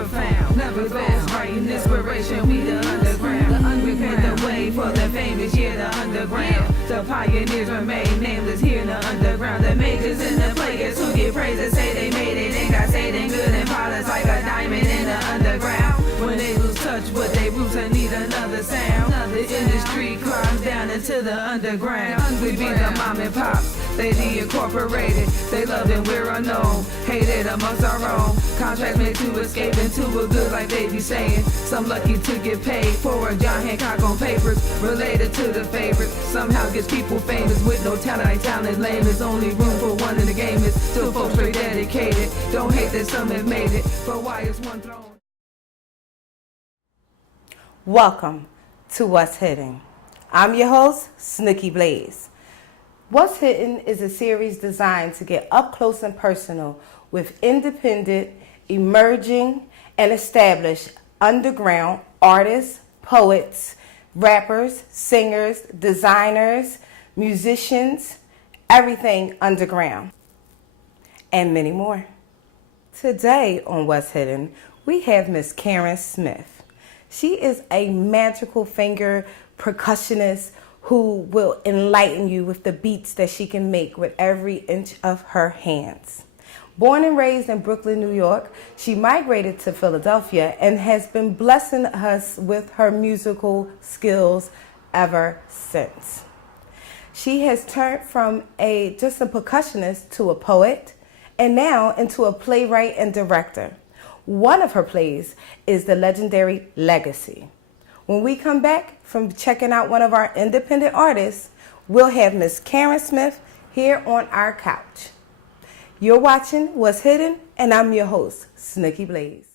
never found. Never goes right in inspiration, we the underground. We paved the way for the famous, yeah, the underground. The pioneers remain nameless here in the underground. The majors and the players who get praise and say they made it. Ain't got say they good and polished like a diamond in the underground. When they lose touch with their roots and need another sound, the industry climbs down into the underground. We be the mom and pops, they the incorporated. They love and we're unknown, hated amongst our own. Contracts made to escape into a good like they be saying. Some lucky to get paid for a John Hancock on papers. Related to the favorite, somehow gets people famous. With no talent, ain't talent lame. There's only room for one in the game. It's still folks very dedicated. Don't hate that some have made it, but why is one thrown? Welcome to What's Hidden. I'm your host, Snooky Blaze. What's Hidden is a series designed to get up close and personal with independent, emerging, and established underground artists, poets, rappers, singers, designers, musicians, everything underground, and many more. Today on What's Hidden, we have Miss Karina Smith. She is a magical finger percussionist who will enlighten you with the beats that she can make with every inch of her hands. Born and raised in Brooklyn, New York, she migrated to Philadelphia and has been blessing us with her musical skills ever since. She has turned from just a percussionist to a poet and now into a playwright and director. One of her plays is the legendary Legacy. When we come back from checking out one of our independent artists, we'll have Miss Karina Smith here on our couch. You're watching What's Hidden, and I'm your host, Snooky Blaze.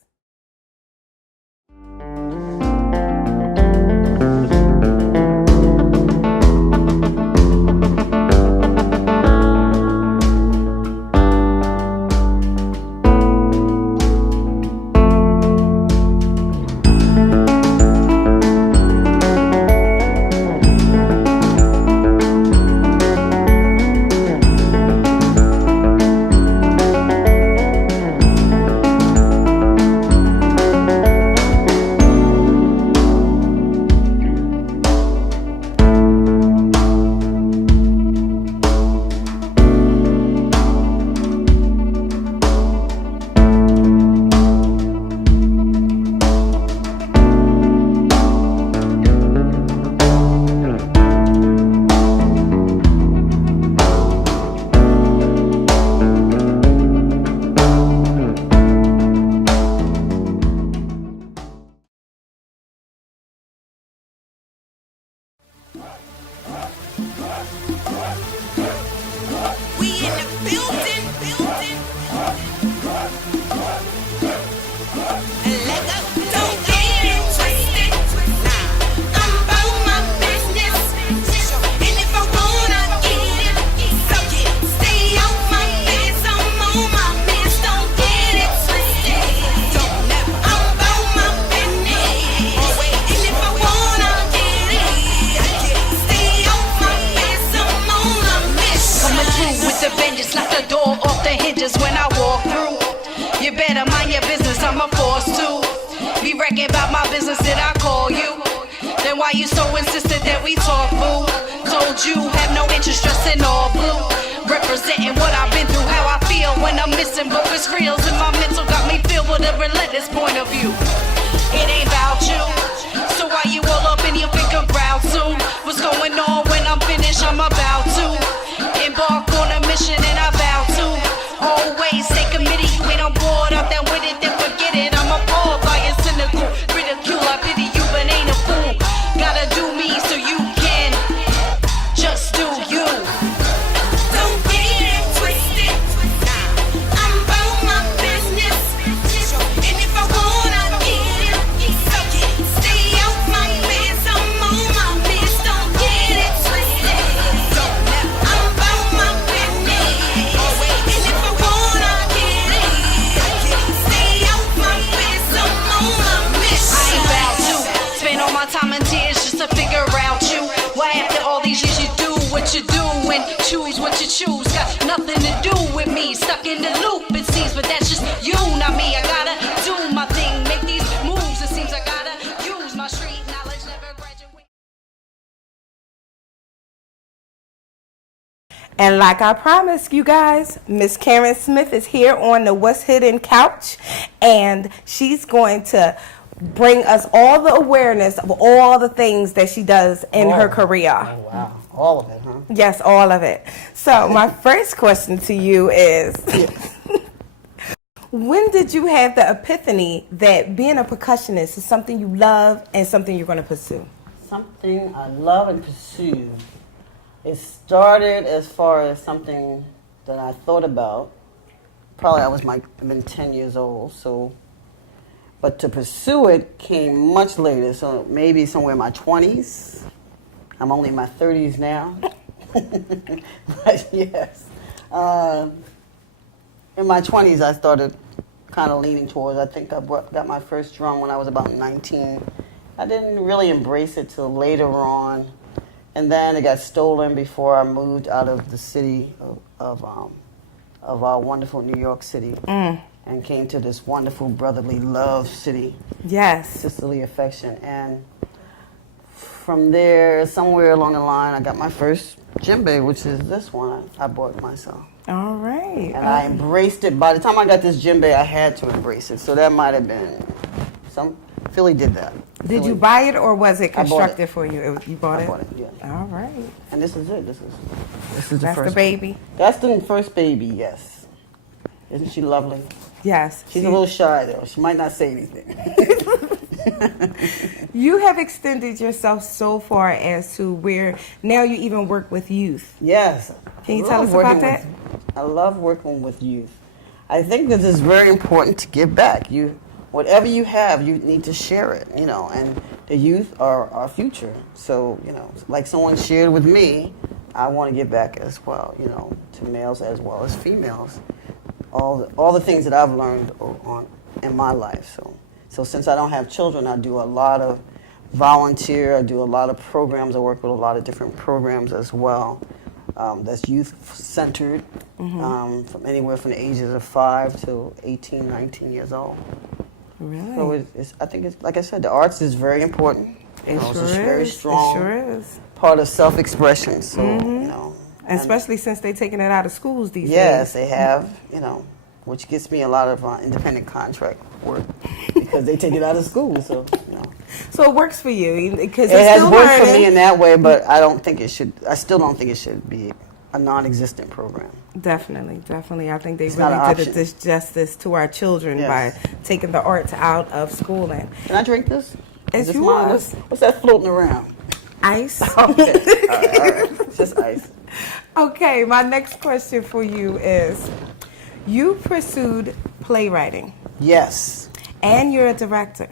Choose got nothing to do with me, stuck in the loop it seems, but that's just you, not me. I gotta do my thing And like I promised you guys, Miss Karen Smith is here on the What's Hidden couch, and she's going to bring us all the awareness of all the things that she does in her career. Oh, wow. All of it, huh? Yes, all of it. So my first question to you is, when did you have the epiphany that being a percussionist is something you love and something you're going to pursue? Something I love and pursue. It started as far as something that I thought about. Probably I've been 10 years old, but to pursue it came much later, so maybe somewhere in my 20s. I'm only in my 30s now. But yes. In my 20s, I started kind of leaning towards, I think I got my first drum when I was about 19. I didn't really embrace it till later on. And then it got stolen before I moved out of the city of our wonderful New York City. And came to this wonderful brotherly love city. Yes. Sisterly affection. And from there, somewhere along the line, I got my first djembe, which is this one I bought myself. All right. And I embraced it. By the time I got this djembe, I had to embrace it. So that might have been Philly did that. Did you buy it or was it constructed it. for you? You bought it? I bought it, yeah. All right. And this is it. This is the That's first the baby? That's the first baby, yes. Isn't she lovely? Yes. She's a little shy, though. She might not say anything. You have extended yourself so far as to where now you even work with youth. Yes. Can you tell us about that? I love working with youth. I think that it's very important to give back. Whatever you have, you need to share it, and the youth are our future. So, like someone shared with me, I want to give back as well, to males as well as females. All the things that I've learned in my life. So since I don't have children, I do a lot of volunteer. I do a lot of programs. I work with a lot of different programs as well. That's youth-centered, from anywhere from the ages of 5 to 18, 19 years old. Really? So I think it's like I said, the arts is very important. It sure it's is. a very strong It sure is. part of self-expression. So especially since they're taking it out of schools these days. Yes, they have. Which gets me a lot of independent contract work because they take it out of school. So So it works for you because it has worked for me in that way, but I don't think it should. I still don't think it should be a non-existent program. Definitely. I think they It's not really an did a option. disjustice to our children Yes. by taking the arts out of schooling. Can I drink this? It's Is this mine? yours. What's that floating around? Ice. Okay. All right. It's just ice. Okay, my next question for you is, you pursued playwriting Yes. and you're a director.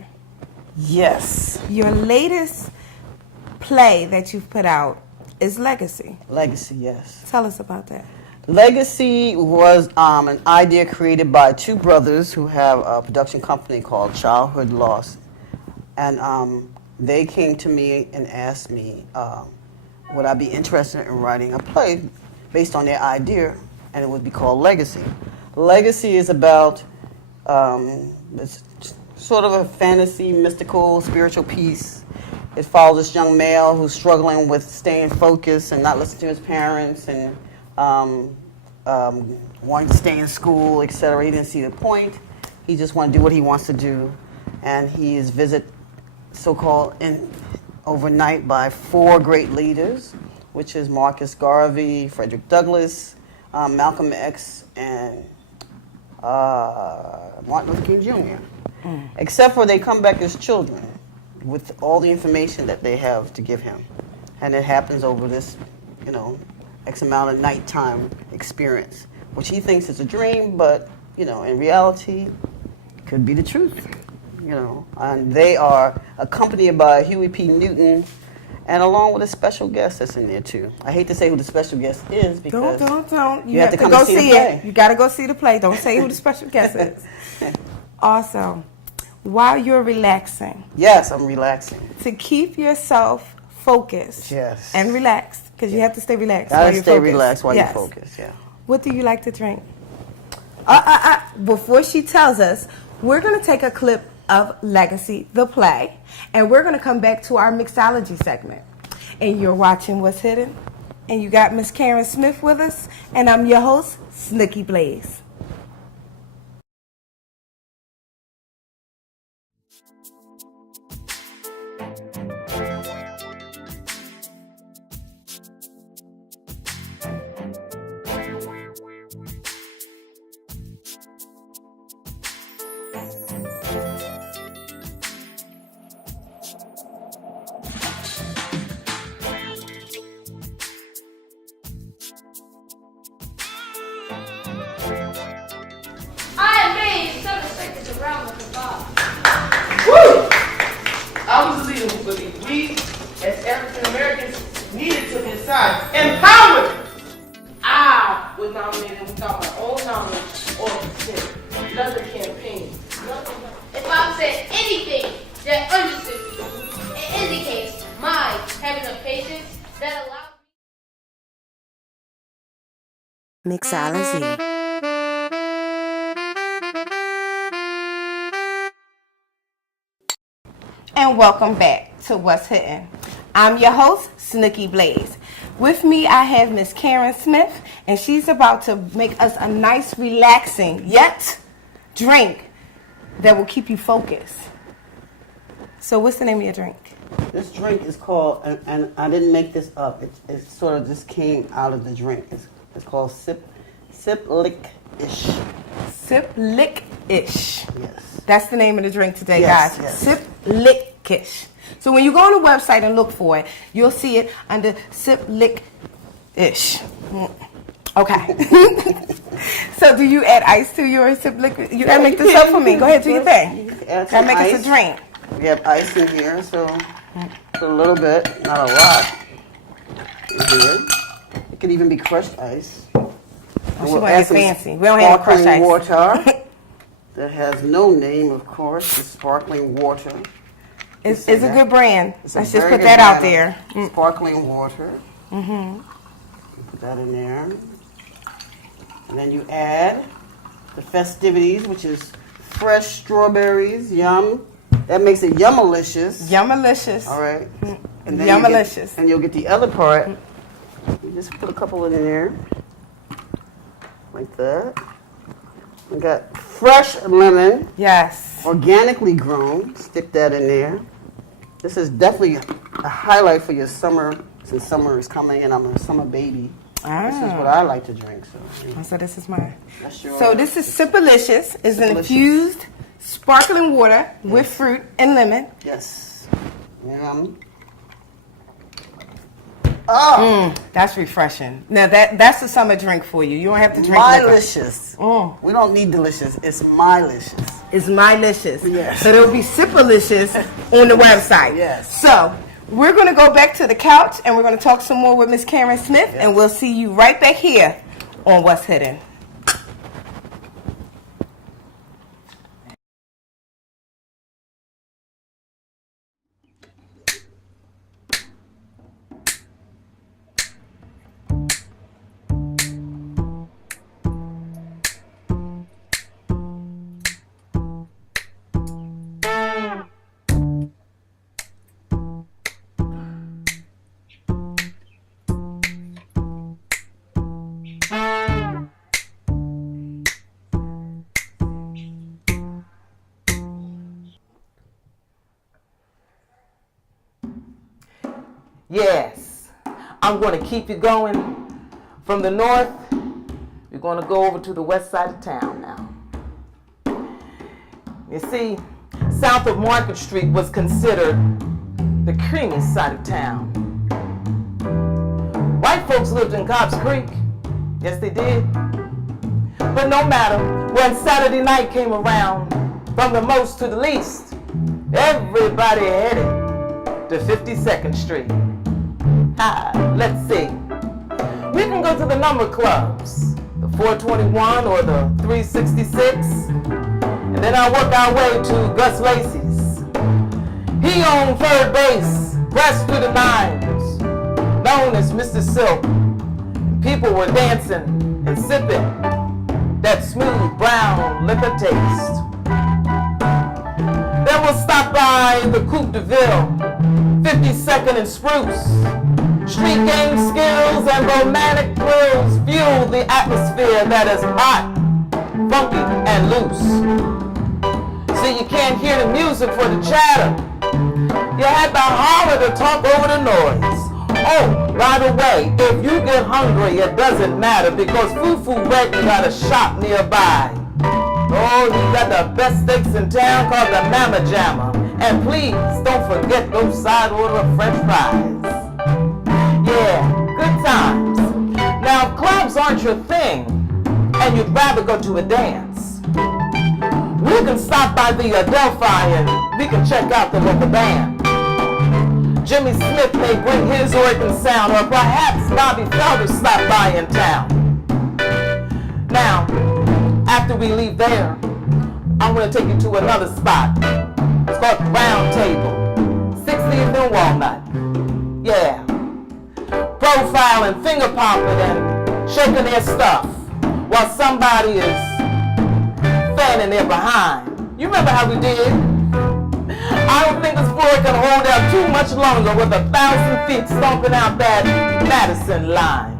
Yes. Your latest play that you've put out is Legacy. Legacy, yes. Tell us about that. Legacy was an idea created by two brothers who have a production company called Childhood Lost. And they came to me and asked me, would I be interested in writing a play based on their idea, and it would be called Legacy. Legacy is about, it's sort of a fantasy, mystical, spiritual piece. It follows this young male who's struggling with staying focused and not listening to his parents and wanting to stay in school, etc. He didn't see the point. He just wanted to do what he wants to do. And he is visited so-called overnight by 4 great leaders, which is Marcus Garvey, Frederick Douglass, Malcolm X, and Martin Luther King Jr. Except for they come back as children with all the information that they have to give him. And it happens over this, X amount of nighttime experience, which he thinks is a dream, but, in reality, it could be the truth. And they are accompanied by Huey P. Newton, and along with a special guest that's in there too. I hate to say who the special guest is because Don't. You have to come go and see the see play. it. You got to go see the play. Don't say who the special guest is. Also, while you're relaxing, yes, I'm relaxing. to keep yourself focused Yes. and relaxed, because you have to stay relaxed. Gotta while you're stay focused. relaxed while Yes. you focus. Yeah. What do you like to drink? Before she tells us, we're going to take a clip of Legacy, the play, and we're going to come back to our mixology segment. And you're watching What's Hidden And you got Miss Karen Smith with us, and I'm your host, Snooky Blaze. I was a leader who believed we, as African Americans, needed to decide empowered. I was nominated without my own knowledge or consent. Nothing campaign. If I said anything that understood you, it indicates my having the patience that allows Mixology. And welcome back to What's Hidden. I'm your host, Snooky Blaze. With me, I have Miss Karen Smith, and she's about to make us a nice, relaxing, yet drink that will keep you focused. So what's the name of your drink? This drink is called, and I didn't make this up. It sort of just came out of the drink. It's called Sip Lick-ish. Sip Lick-ish. Yes. That's the name of the drink today, Yes, guys. yes. Sip Lick-ish. So when you go on the website and look for it, you'll see it under Sip Lick-ish. Okay. So do you add ice to your Sip Lick? You gotta make this up for me. Go ahead, do your thing. Add some Gotta make ice. us a drink. We have ice in here, so put a little bit, not a lot. In here. It could even be crushed ice. And she wanna get some fancy. We don't have no crushed sparkling ice. water that has no name, of course. It's sparkling water. It's a good brand. It's a Let's just very put good that out brand there. of Sparkling water. Put that in there. And then you add the festivities, which is fresh strawberries, yum. That makes it yummalicious. Yummalicious. All right. And Yummalicious. And you'll get the other part. You just put a couple in there. Like that. We got fresh lemon, Yes. organically grown. Stick that in there. This is definitely a highlight for your summer, since summer is coming and I'm a summer baby. This is what I like to drink. So this is mine. That's your, So this is Sipalicious. It's an Sipalicious. infused sparkling water with fruit and lemon. Yes. Yum. Oh, That's refreshing. Now that's a summer drink for you. You don't have to drink liquor. mylicious. We don't need delicious. It's mylicious. It's mylicious. Yes. So there'll be Sipalicious on the website. Yes. So we're going to go back to the couch and we're going to talk some more with Miss Karen Smith, and we'll see you right back here on What's Hidden. Yes, I'm going to keep you going from the north. We're going to go over to the west side of town now. You see, south of Market Street was considered the creamy side of town. White folks lived in Cobb's Creek. Yes, they did. But no matter, when Saturday night came around, from the most to the least, everybody headed to 52nd Street. Let's see. We can go to the number clubs, the 421 or the 366, and then I'll work our way to Gus Lacey's. He owned third base, pressed through the nines, known as Mr. Silk. People were dancing and sipping that smooth brown liquor taste. Then we'll stop by the Coupe de Ville, 52nd and Spruce. Street game skills and romantic thrills fuel the atmosphere that is hot, funky, and loose. See, you can't hear the music for the chatter. You had to holler to talk over the noise. Oh, by the way, if you get hungry, it doesn't matter because Fufu Ready got a shop nearby. Oh, he got the best steaks in town called the Mama Jamma. And please don't forget those side order French fries. Yeah, good times. Now, if clubs aren't your thing and you'd rather go to a dance, we can stop by the Adelphi and we can check out the local band. Jimmy Smith may bring his Oregon sound, or perhaps Bobby Felder stop by in town. Now, after we leave there, I'm going to take you to another spot. It's called the Round Table, 60th and Walnut. Yeah. Profiling, finger popping, and shaking their stuff while somebody is fanning their behind. You remember how we did? I don't think this floor can hold out too much longer with 1,000 feet stomping out that Madison line.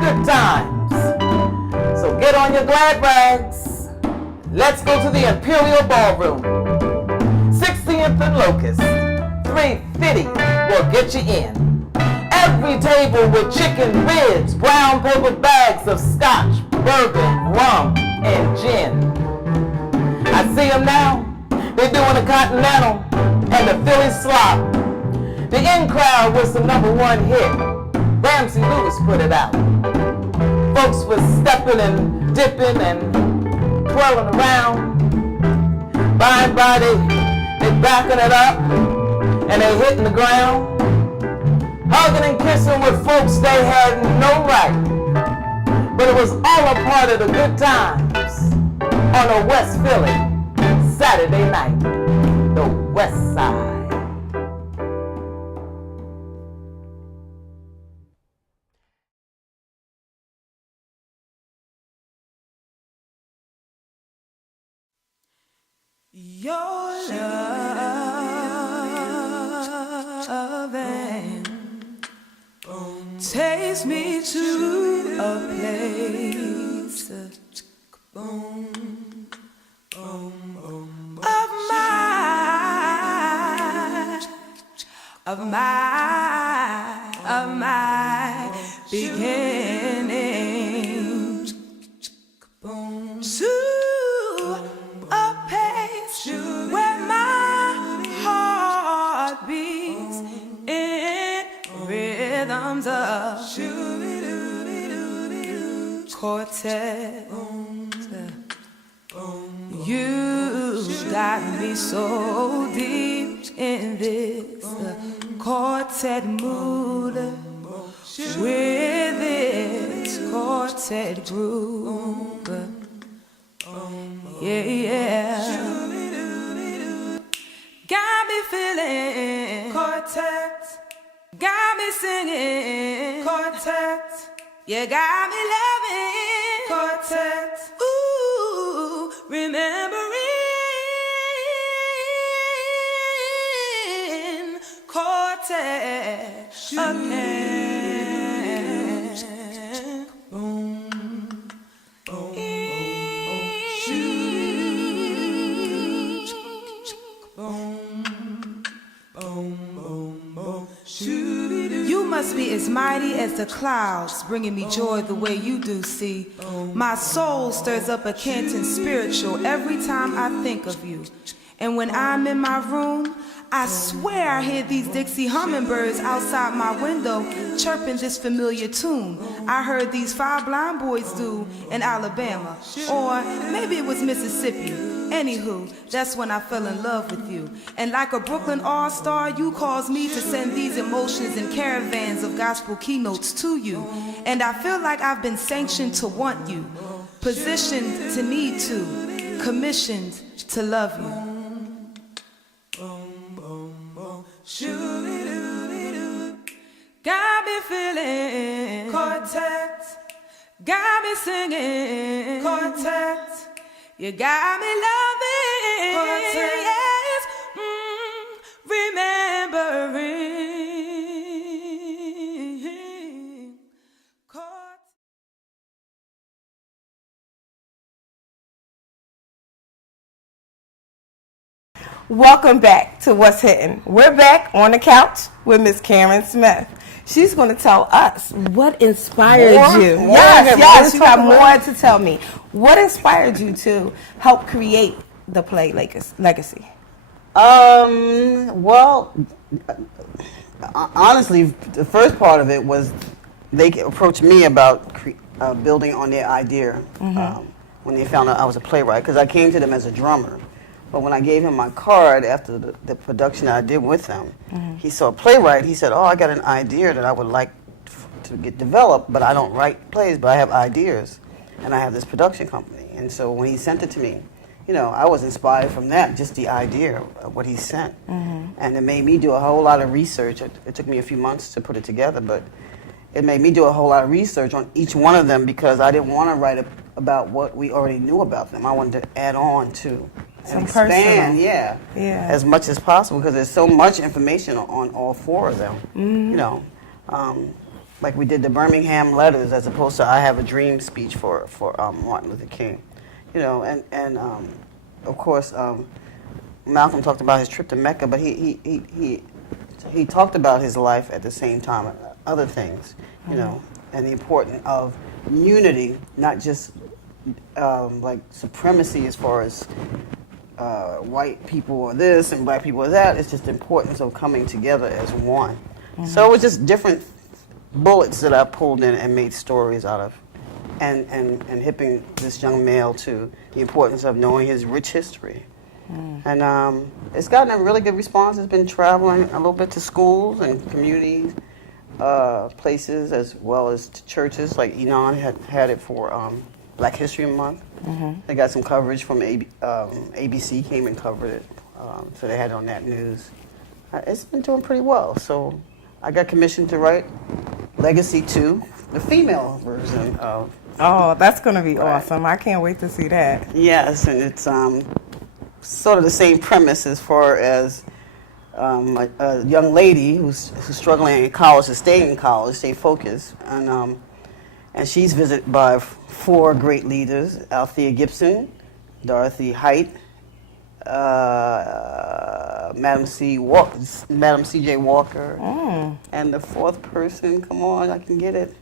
Good times. So get on your glad rags. Let's go to the Imperial Ballroom. 60th and Locust. 350 will get you in. Every table with chicken ribs, brown paper bags of scotch, bourbon, rum, and gin. I see them now. They're doing the Continental and the Philly Slop. The in crowd was the #1 hit. Ramsey Lewis put it out. Folks was stepping and dipping and twirling around. By and by they backing it up and they hitting the ground. Hugging and kissing with folks they had no right. But it was all a part of the good times on a West Philly Saturday night, the West Side. Your loving takes me to a place of my beginning to a place where my heart beats in rhythms of quartet. You got me so deep in this quartet mood with this quartet groove. Yeah. Got me feeling quartet. Got me singing quartet. You got me loving quartet. Ooh, remembering quartet again. Boom, boom, you must be as mighty as the clouds, bringing me joy the way you do, see. My soul stirs up a canton spiritual every time I think of you. And when I'm in my room, I swear I hear these Dixie hummingbirds outside my window chirping this familiar tune I heard these 5 blind boys do in Alabama, or maybe it was Mississippi. Anywho, that's when I fell in love with you. And like a Brooklyn all-star, you caused me to send these emotions in caravans of gospel keynotes to you. And I feel like I've been sanctioned to want you, positioned to need to, commissioned to love you. Got me feeling quartet. Got me singing quartet. You got me loving quartet. Yes, remembering Welcome back to What's Hidden. We're back on the couch with Miss Karen Smith. She's going to tell us what inspired you. More? Yes, you got more to tell me. What inspired you to help create the play Legacy? Well, honestly, the first part of it was they approached me about building on their idea when they found out I was a playwright, because I came to them as a drummer. But when I gave him my card after the production that I did with them, he saw a playwright. He said, "Oh, I got an idea that I would like to get developed, but I don't write plays, but I have ideas, and I have this production company." And so when he sent it to me, you know, I was inspired from that, just the idea of what he sent. And it made me do a whole lot of research. It took me a few months to put it together, but it made me do a whole lot of research on each one of them, because I didn't want to write about what we already knew about them. I wanted to add on to and expand, as much as possible, because there's so much information on all four of them. You know, like we did the Birmingham letters as opposed to I Have a Dream speech for Martin Luther King. You know, and of course Malcolm talked about his trip to Mecca, but he talked about his life at the same time, other things, you know, and the importance of unity, not just like supremacy as far as white people are this and black people are that. It's just the importance of coming together as one. So it was just different bullets that I pulled in and made stories out of, and hipping this young male to the importance of knowing his rich history. And it's gotten a really good response. It's been traveling a little bit to schools and community places, as well as to churches. Like Enon had it for Black History Month. They got some coverage from ABC, came and covered it, so they had it on that news. It's been doing pretty well. So I got commissioned to write Legacy 2, the female version of. Oh, that's going to be awesome. I can't wait to see that. Yes, and it's sort of the same premise as far as a young lady who's struggling in college to stay in college, stay focused, and she's visited by 4 great leaders: Althea Gibson, Dorothy Height, Madam C.J. Walker, and the 4th person. Come on, I can get it.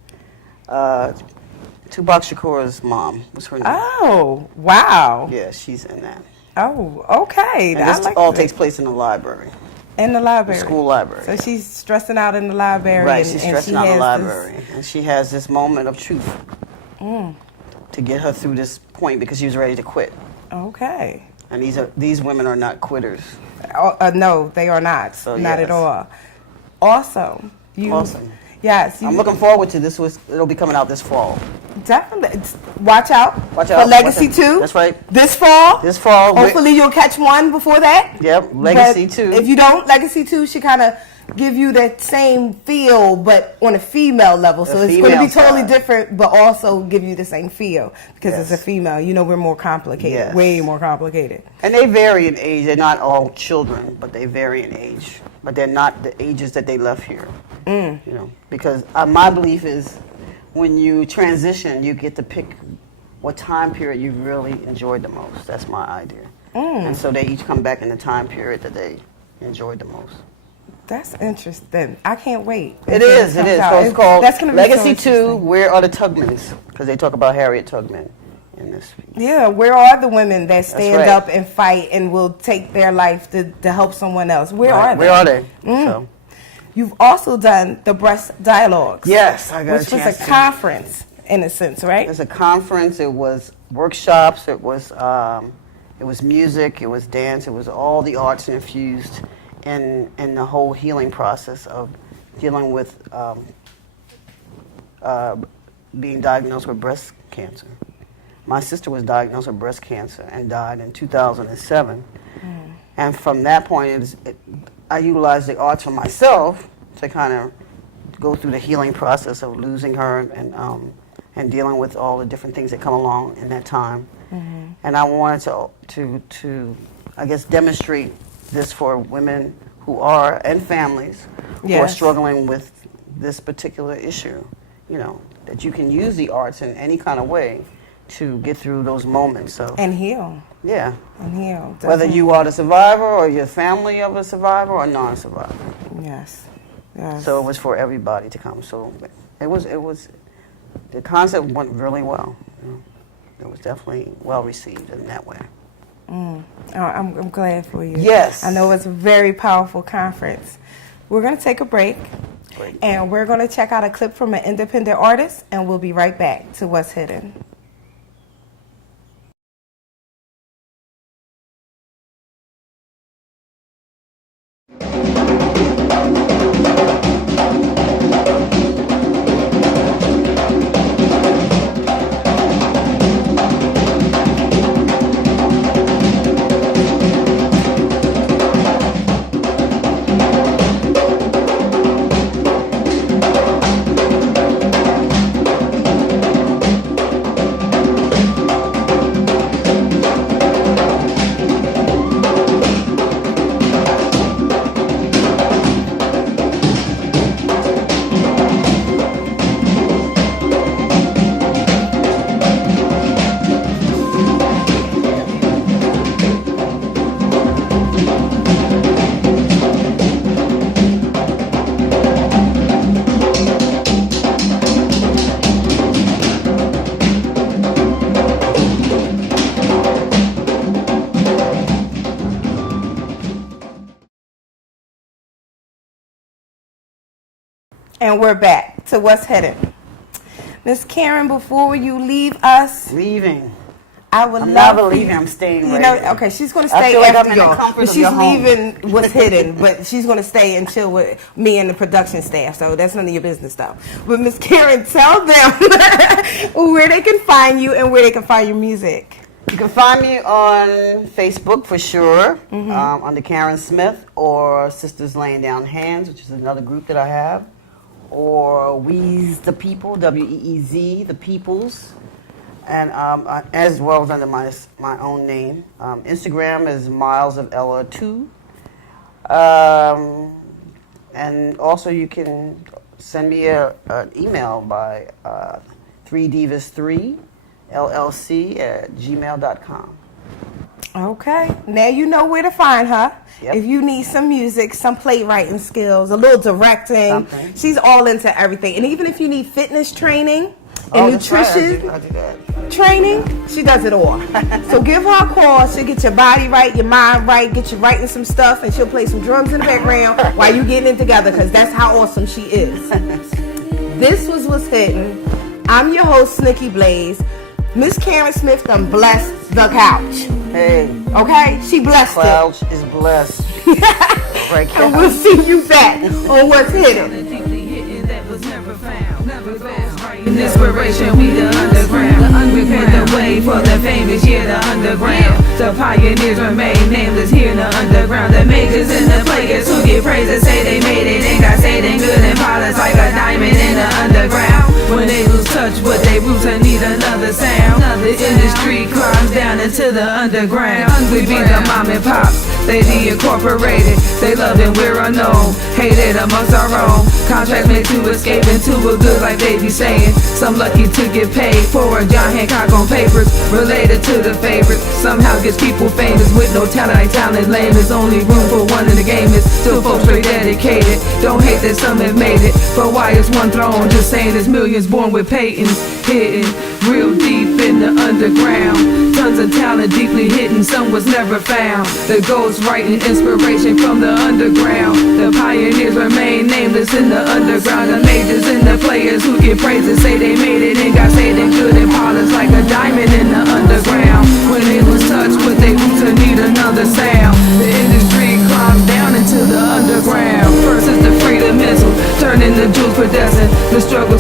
Tupac Shakur's mom. What's her name? Oh, wow. Yeah, she's in that. Oh, okay. And this all takes place in the library. In the library. The school library. So she's stressing out in the library. Right, she's stressing out in the library. And she has this moment of truth to get her through this point, because she was ready to quit. Okay. And these women are not quitters. No, they are not. So, not at all. Awesome. Awesome. Yes. I'm looking forward to this. It'll be coming out this fall. Definitely. Watch out. Watch out for Legacy 2. That's right. This fall. This fall. Hopefully you'll catch one before that. Yep, Legacy 2. If you don't, Legacy 2 should kind of give you that same feel, but on a female level. So it's going to be totally different, but also give you the same feel, because it's a female. You know, we're more complicated, way more complicated. And they vary in age. They're not all children, but they vary in age. But they're not the ages that they left here. You know, because my belief is when you transition, you get to pick what time period you really enjoyed the most. That's my idea. And so they each come back in the time period that they enjoyed the most. That's interesting. I can't wait. It is. So it's called Legacy 2, Where Are the Tubmans? Because they talk about Harriet Tubman in this. Yeah, where are the women that stand up and fight and will take their life to help someone else? Where are they? Where are they? So. You've also done the Breast Dialogues. Yes, I got a chance. Which was a conference, in a sense, right? It was a conference. It was workshops. It was music. It was dance. It was all the arts infused in the whole healing process of dealing with being diagnosed with breast cancer. My sister was diagnosed with breast cancer and died in 2007. And from that point, I utilized the arts for myself to kind of go through the healing process of losing her and dealing with all the different things that come along in that time. And I wanted to I guess, demonstrate this for women who are, and families who are struggling with this particular issue. You know, that you can use the arts in any kind of way to get through those moments of And heal. yeah. And heal. Whether Definitely. you are the survivor or your family of a survivor or non-survivor. Yes. Yes. So it was for everybody to come. So it was the concept went really well. You know. It was definitely well received in that way. Oh, I'm glad for you. Yes. I know it's a very powerful conference. We're going to take a break. Great. And we're going to check out a clip from an independent artist, and we'll be right back to What's Hidden. And we're back to What's Hidden. Miss Karen, before you leave us, Leaving. I would I'm love never for leaving. you- I'm staying You right know, here. okay, she's going to I stay feel like after I'm in the y'all. comfort But of she's your home. leaving What's Hidden, but she's going to stay and chill with me and the production staff. So that's none of your business, though. But Miss Karen, tell them where they can find you and where they can find your music. You can find me on Facebook for sure, under Karen Smith, or Sisters Laying Down Hands, which is another group that I have, or Weez the People, WEEZ, the Peoples, and as well as under my own name. Instagram is Miles of Ella 2, and also you can send me an email by 3divas3 llc@gmail.com. Okay, now you know where to find her. Yep. If you need some music, some playwriting skills, a little directing, Something. she's all into everything. And even if you need fitness training and Oh, that's right. nutrition I do that. training, she does it all. So give her a call. She'll get your body right, your mind right, get you writing some stuff, and she'll play some drums in the background while you getting it together, because that's how awesome she is. This was What's Hidden. I'm your host, Nikki Blaze. Miss Karen Smith done blessed the couch. Hey, Okay? She blessed Clouds is blessed. Right, it. And we'll see you back on What's Hidden. Deeply hidden that was never found. Never found. Writing inspiration, we the underground. The underground, the way for the famous, yeah, the underground. The pioneers remain nameless here in the underground. The majors and the players who get praise and say they made it. Ain't got say they good and polished like a diamond in the underground. When they lose touch with their roots and need another sound, the industry climbs down into the underground. We be the mom and pops, they the incorporated. They love and we're unknown, hated amongst our own. Contracts made to escape into a good life, they be saying. Some lucky to get paid for a John Hancock on papers, related to the favorites. Somehow gets people famous with no talent, like talent lame. There's only room for one in the game, is still folks straight dedicated. Don't hate that some have made it, but why is one throne? Just saying there's millions born with patents, hidden real deep in the underground. Tons of talent deeply hidden, some was never found. The ghost writing inspiration from the underground. The pioneers remain nameless in the underground. The majors and the players who get praise and say they made it, and got say they good and polished like a diamond in the underground. When it was touched with they roots and need another sound. The industry climbs down into the underground. First is the freedom missile, turning the jewels predestined. The struggle